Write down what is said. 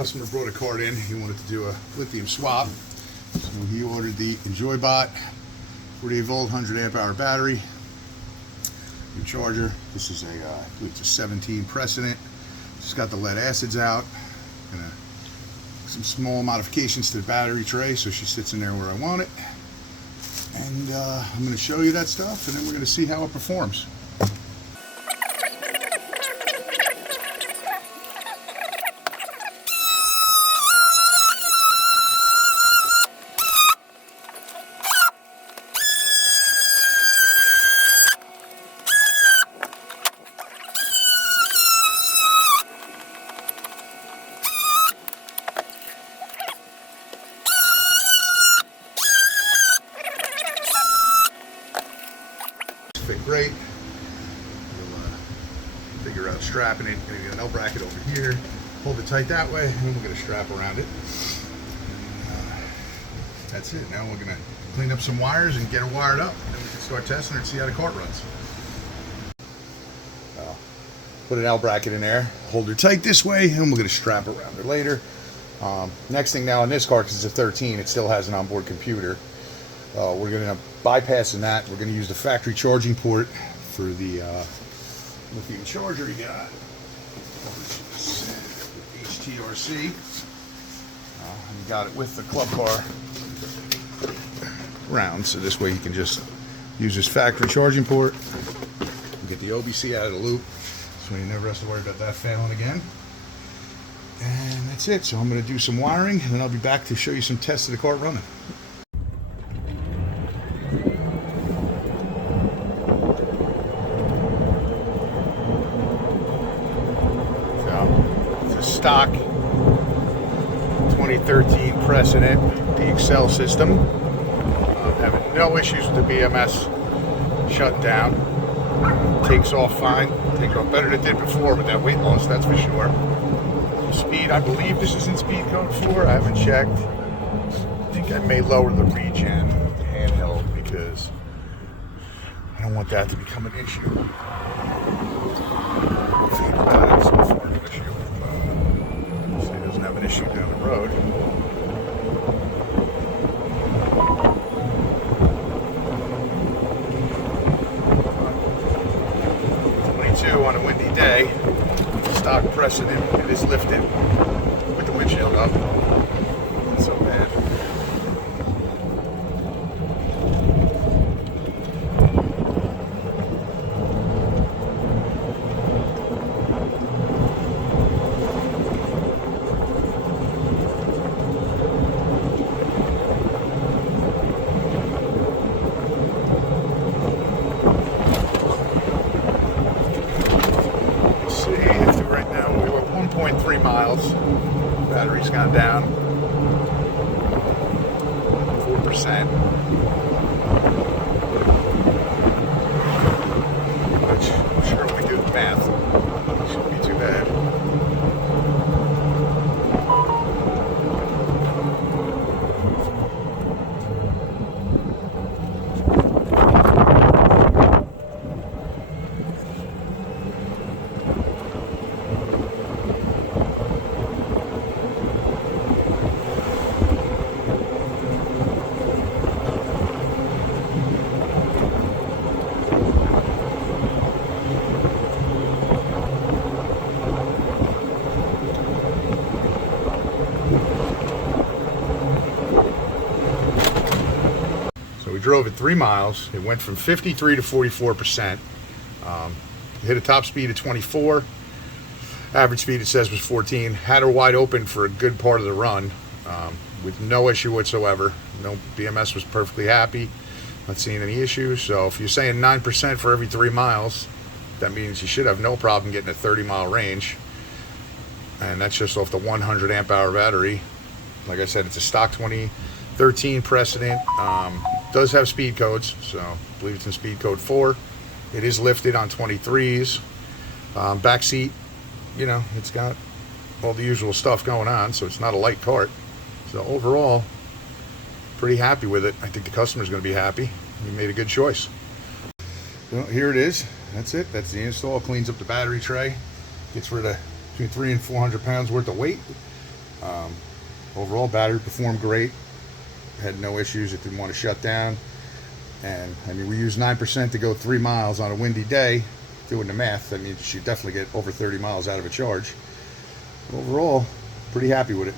customer brought a card in. He wanted to do a lithium swap. So he ordered the Enjoybot 48 volt 100 amp hour battery. New charger. This is I believe it's a 17 Precedent. Just got the lead acids out. Some small modifications to the battery tray so she sits in there where I want it. And I'm going to show you that stuff, and then we're going to see how it performs. Fit great. We'll figure out strapping it. Gonna get an L bracket over here, hold it tight that way, and then we're gonna strap around it. And, that's it. Now we're gonna clean up some wires and get it wired up, and then we can start testing her and see how the cart runs. Put an L bracket in there, hold her tight this way, and we're gonna strap around her later. Next thing now in this cart, because it's a 13, it still has an onboard computer. We're going to bypassing that. We're going to use the factory charging port for the lithium charger you got. HTRC. You got it with the club car round, so this way you can just use this factory charging port. Get the OBC out of the loop, so you never have to worry about that failing again. And that's it. So I'm going to do some wiring, and then I'll be back to show you some tests of the cart running. Stock 2013 Precedent DXL system. Having no issues with the BMS shutting down. Takes off fine. Takes off better than it did before with that weight loss, that's for sure. Speed, I believe this is in speed code 4. I haven't checked. I think I may lower the regen handheld because I don't want that to become an issue. Have an issue down the road. On a windy day, stock Precedent, it is lifted with the windshield up. Not so bad. Right now we're at 1.3 miles. Battery's gone down 4%, which I'm sure when we do the math shouldn't be too bad. We drove it 3 miles. It went from 53 to 44%. Hit a top speed of 24. Average speed, it says, was 14. Had her wide open for a good part of the run with no issue whatsoever. No, BMS was perfectly happy. Not seeing any issues. So if you're saying 9% for every 3 miles, that means you should have no problem getting a 30-mile range. And that's just off the 100 amp hour battery. Like I said, it's a stock 2013 Precedent. Does have speed codes, so I believe it's in speed code 4. It is lifted on 23s. Back seat, you know, it's got all the usual stuff going on, so it's not a light cart. So overall, pretty happy with it. I think the customer's going to be happy. We made a good choice. Well, here it is. That's it. That's the install. Cleans up the battery tray. Gets rid of between 300 and 400 pounds worth of weight. Overall, battery performed great. Had no issues. It didn't want to shut down. And I mean, we used 9% to go 3 miles on a windy day. Doing the math, I mean, you should definitely get over 30 miles out of a charge. Overall, pretty happy with it.